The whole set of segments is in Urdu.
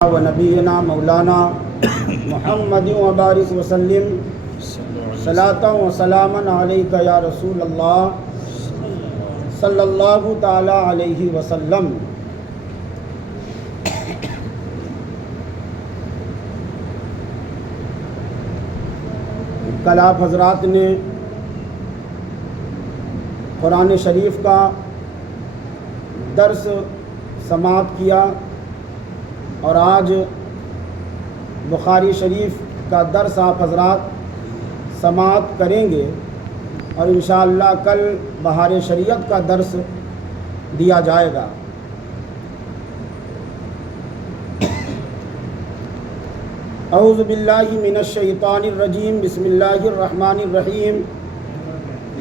و نبینا مولانا محمد وبارک وسلم صلاۃ و سلاما علیک یا رسول اللہ صلی اللہ تعالی علیہ وسلم۔ کل آپ حضرات نے قرآن شریف کا درس سماعت کیا اور آج بخاری شریف کا درس آپ حضرات سماعت کریں گے اور انشاءاللہ کل بہار شریعت کا درس دیا جائے گا۔ اعوذ باللہ من الشیطان الرجیم، بسم اللہ الرحمن الرحیم۔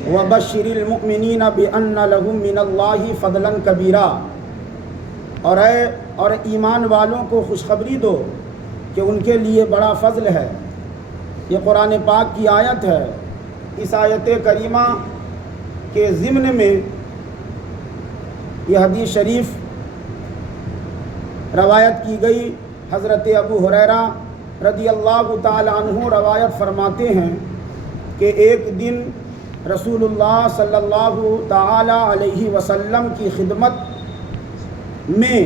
وبشر المؤمنین بان لهم من اللہ فضلا کبیرا، اور ایمان والوں کو خوشخبری دو کہ ان کے لیے بڑا فضل ہے۔ یہ قرآن پاک کی آیت ہے۔ اس آیت کریمہ کے ضمن میں یہ حدیث شریف روایت کی گئی۔ حضرت ابو ہریرہ رضی اللہ تعالی عنہ روایت فرماتے ہیں کہ ایک دن رسول اللہ صلی اللہ تعالی علیہ وسلم کی خدمت میں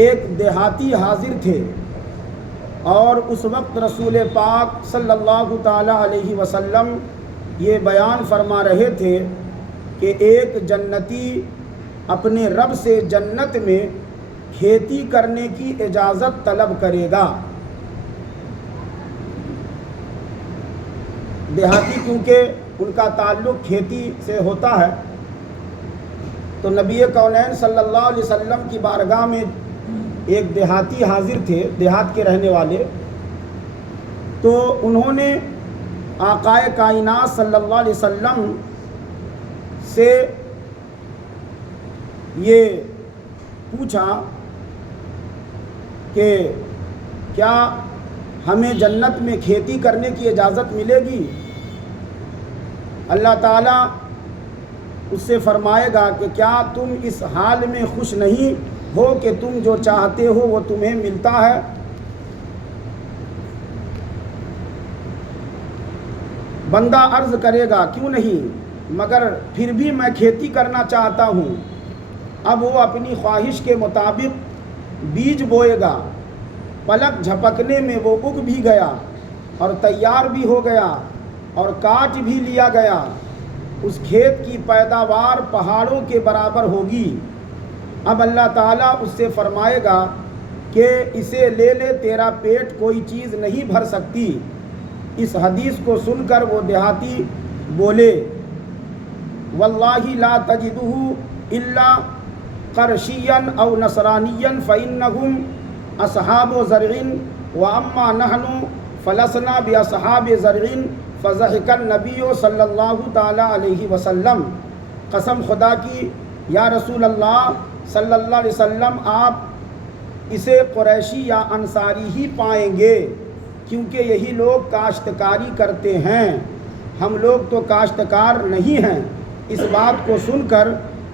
ایک دیہاتی حاضر تھے، اور اس وقت رسول پاک صلی اللہ تعالی علیہ وسلم یہ بیان فرما رہے تھے کہ ایک جنتی اپنے رب سے جنت میں کھیتی کرنے کی اجازت طلب کرے گا۔ دیہاتی کیونکہ ان کا تعلق کھیتی سے ہوتا ہے، تو نبی کونین صلی اللہ علیہ وسلم کی بارگاہ میں ایک دیہاتی حاضر تھے، دیہات کے رہنے والے۔ تو انہوں نے آقائے کائنات صلی اللہ علیہ وسلم سے یہ پوچھا کہ کیا ہمیں جنت میں کھیتی کرنے کی اجازت ملے گی؟ اللہ تعالیٰ اس سے فرمائے گا کہ کیا تم اس حال میں خوش نہیں ہو کہ تم جو چاہتے ہو وہ تمہیں ملتا ہے؟ بندہ عرض کرے گا کیوں نہیں، مگر پھر بھی میں کھیتی کرنا چاہتا ہوں۔ اب وہ اپنی خواہش کے مطابق بیج بوئے گا، پلک جھپکنے میں وہ اگ بھی گیا اور تیار بھی ہو گیا اور کاٹ بھی لیا گیا۔ اس کھیت کی پیداوار پہاڑوں کے برابر ہوگی۔ اب اللہ تعالیٰ اس سے فرمائے گا کہ اسے لے لے، تیرا پیٹ کوئی چیز نہیں بھر سکتی۔ اس حدیث کو سن کر وہ دیہاتی بولے، واللہ لا تجدہ الا قرشیا او نصرانیا فانہم اصحاب زرع واما نحن فلسنا باصحاب زرع فضحک النبی صلی اللہ تعالی علیہ وسلم۔ قسم خدا کی یا رسول اللہ صلی اللہ علیہ وسلم، آپ اسے قریشی یا انصاری ہی پائیں گے، کیونکہ یہی لوگ کاشتکاری کرتے ہیں، ہم لوگ تو کاشتکار نہیں ہیں۔ اس بات کو سن کر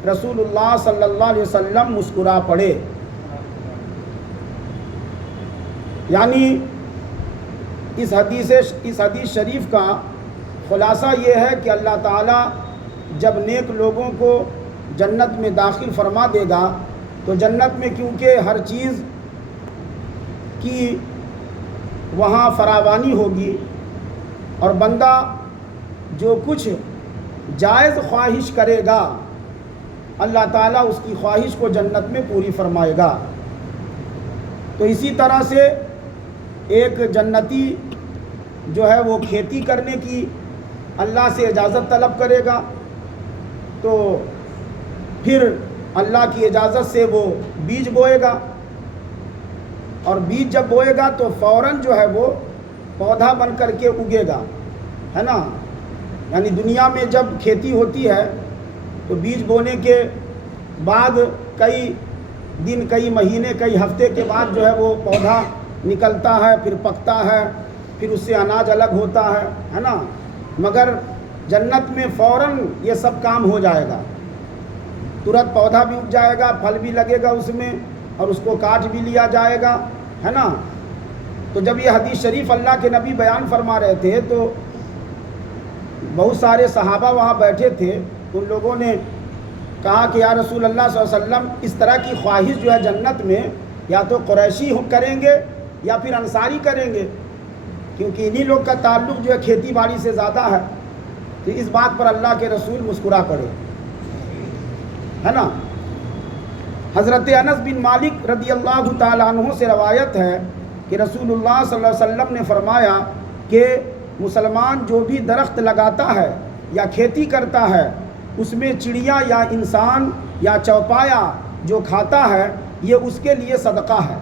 رسول اللہ صلی اللہ علیہ وسلم مسکرا پڑے۔ یعنی اس حدیث شریف کا خلاصہ یہ ہے کہ اللہ تعالیٰ جب نیک لوگوں کو جنت میں داخل فرما دے گا تو جنت میں کیونکہ ہر چیز کی وہاں فراوانی ہوگی، اور بندہ جو کچھ جائز خواہش کرے گا اللہ تعالیٰ اس کی خواہش کو جنت میں پوری فرمائے گا۔ تو اسی طرح سے ایک جنتی جو ہے وہ کھیتی کرنے کی اللہ سے اجازت طلب کرے گا، تو پھر اللہ کی اجازت سے وہ بیج بوئے گا، اور بیج جب بوئے گا تو فوراً جو ہے وہ پودا بن کر کے اگے گا، ہے نا۔ یعنی دنیا میں جب کھیتی ہوتی ہے تو بیج بونے کے بعد کئی دن، کئی مہینے، کئی ہفتے کے بعد جو ہے وہ پودا نکلتا ہے، پھر پکتا ہے، پھر اس سے اناج الگ ہوتا ہے نا۔ مگر جنت میں فوراً یہ سب کام ہو جائے گا، ترنت پودا بھی اگ جائے گا، پھل بھی لگے گا اس میں، اور اس کو کاٹ بھی لیا جائے گا، ہے نا۔ تو جب یہ حدیث شریف اللہ کے نبی بیان فرما رہے تھے تو بہت سارے صحابہ وہاں بیٹھے تھے، ان لوگوں نے کہا کہ یا رسول اللہ صلی اللہ علیہ وسلم اس طرح کی خواہش جو ہے جنت میں یا تو قریشی کریں گے یا پھر انصاری کریں گے، کیونکہ انہی لوگ کا تعلق جو ہے کھیتی باڑی سے زیادہ ہے۔ تو اس بات پر اللہ کے رسول مسکرا پڑے، ہے نا۔ حضرت انس بن مالک رضی اللہ تعالیٰ عنہ سے روایت ہے کہ رسول اللہ صلی اللہ علیہ وسلم نے فرمایا کہ مسلمان جو بھی درخت لگاتا ہے یا کھیتی کرتا ہے اس میں چڑیا یا انسان یا چوپایا جو کھاتا ہے یہ اس کے لیے صدقہ ہے،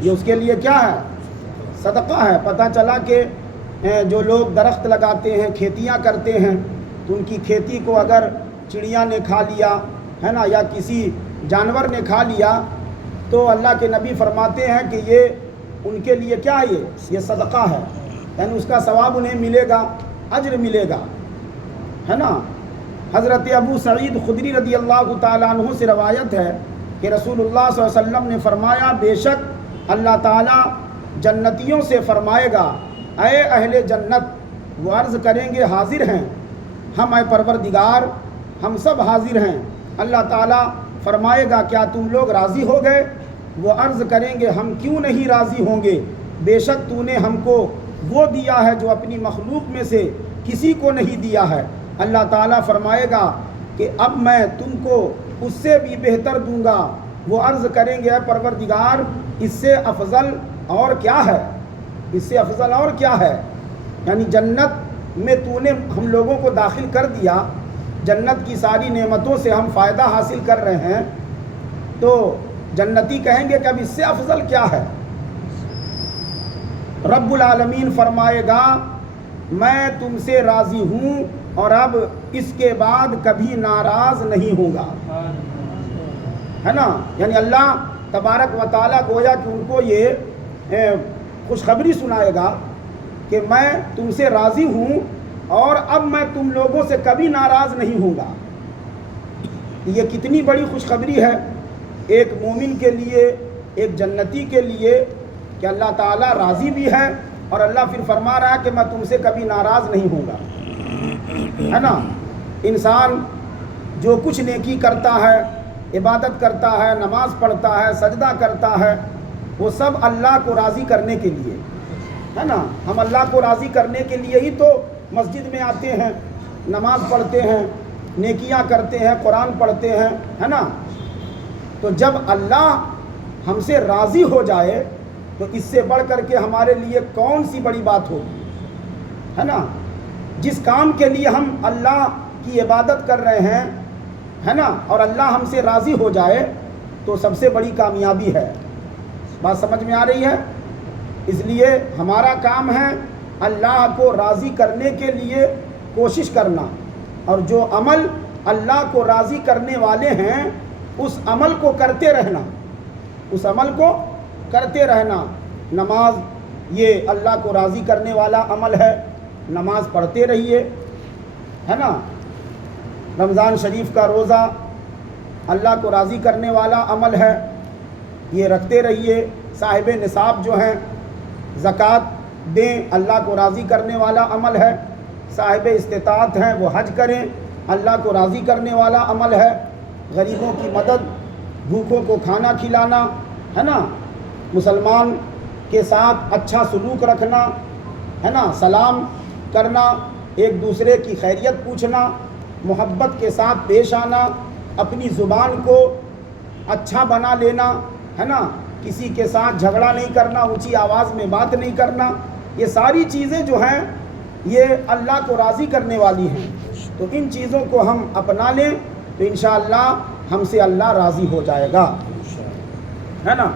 یہ اس کے لیے کیا ہے؟ صدقہ ہے۔ پتہ چلا کہ جو لوگ درخت لگاتے ہیں، کھیتیاں کرتے ہیں، تو ان کی کھیتی کو اگر چڑیا نے کھا لیا، ہے نا، یا کسی جانور نے کھا لیا تو اللہ کے نبی فرماتے ہیں کہ یہ ان کے لیے کیا ہے؟ یہ صدقہ ہے، یعنی اس کا ثواب انہیں ملے گا، اجر ملے گا، ہے نا۔ حضرت ابو سعید خدری رضی اللہ تعالیٰ عنہ سے روایت ہے کہ رسول اللہ صلی اللہ علیہ وسلم نے فرمایا بے شک اللہ تعالیٰ جنتیوں سے فرمائے گا اے اہل جنت، وہ عرض کریں گے حاضر ہیں ہم اے پروردگار، ہم سب حاضر ہیں۔ اللہ تعالیٰ فرمائے گا کیا تم لوگ راضی ہو گئے؟ وہ عرض کریں گے ہم کیوں نہیں راضی ہوں گے، بے شک تو نے ہم کو وہ دیا ہے جو اپنی مخلوق میں سے کسی کو نہیں دیا ہے۔ اللہ تعالیٰ فرمائے گا کہ اب میں تم کو اس سے بھی بہتر دوں گا۔ وہ عرض کریں گے اے پروردگار اس سے افضل اور کیا ہے، اس سے افضل اور کیا ہے؟ یعنی جنت میں تو نے ہم لوگوں کو داخل کر دیا، جنت کی ساری نعمتوں سے ہم فائدہ حاصل کر رہے ہیں، تو جنتی کہیں گے کہ اب اس سے افضل کیا ہے؟ رب العالمین فرمائے گا میں تم سے راضی ہوں اور اب اس کے بعد کبھی ناراض نہیں ہوں گا، ہے نا۔ یعنی اللہ تبارک و تعالیٰ گویا کہ ان کو یہ خوشخبری سنائے گا کہ میں تم سے راضی ہوں اور اب میں تم لوگوں سے کبھی ناراض نہیں ہوں گا۔ یہ کتنی بڑی خوشخبری ہے ایک مومن کے لیے، ایک جنتی کے لیے، کہ اللہ تعالیٰ راضی بھی ہے اور اللہ پھر فرما رہا ہے کہ میں تم سے کبھی ناراض نہیں ہوں گا، ہے نا۔ انسان جو کچھ نیکی کرتا ہے، عبادت کرتا ہے، نماز پڑھتا ہے، سجدہ کرتا ہے، وہ سب اللہ کو راضی کرنے کے لیے، ہے نا۔ ہم اللہ کو راضی کرنے کے لیے ہی تو مسجد میں آتے ہیں، نماز پڑھتے ہیں، نیکیاں کرتے ہیں، قرآن پڑھتے ہیں، ہے نا۔ تو جب اللہ ہم سے راضی ہو جائے تو اس سے بڑھ کر کے ہمارے لیے کون سی بڑی بات ہوگی، ہے نا۔ جس کام کے لیے ہم اللہ کی عبادت کر رہے ہیں، ہے نا، اور اللہ ہم سے راضی ہو جائے تو سب سے بڑی کامیابی ہے۔ بات سمجھ میں آ رہی ہے؟ اس لیے ہمارا کام ہے اللہ کو راضی کرنے کے لیے کوشش کرنا، اور جو عمل اللہ کو راضی کرنے والے ہیں اس عمل کو کرتے رہنا، اس عمل کو کرتے رہنا۔ نماز یہ اللہ کو راضی کرنے والا عمل ہے، نماز پڑھتے رہیے، ہے نا۔ رمضان شریف کا روزہ اللہ کو راضی کرنے والا عمل ہے، یہ رکھتے رہیے۔ صاحب نصاب جو ہیں زکوٰۃ دیں، اللہ کو راضی کرنے والا عمل ہے۔ صاحب استطاعت ہیں وہ حج کریں، اللہ کو راضی کرنے والا عمل ہے۔ غریبوں کی مدد، بھوکوں کو کھانا کھلانا، ہے نا، مسلمان کے ساتھ اچھا سلوک رکھنا، ہے نا، سلام کرنا، ایک دوسرے کی خیریت پوچھنا، محبت کے ساتھ پیش آنا، اپنی زبان کو اچھا بنا لینا، ہے نا، کسی کے ساتھ جھگڑا نہیں کرنا، اونچی آواز میں بات نہیں کرنا، یہ ساری چیزیں جو ہیں یہ اللہ کو راضی کرنے والی ہیں۔ تو ان چیزوں کو ہم اپنا لیں تو انشاءاللہ ہم سے اللہ راضی ہو جائے گا، ہے نا۔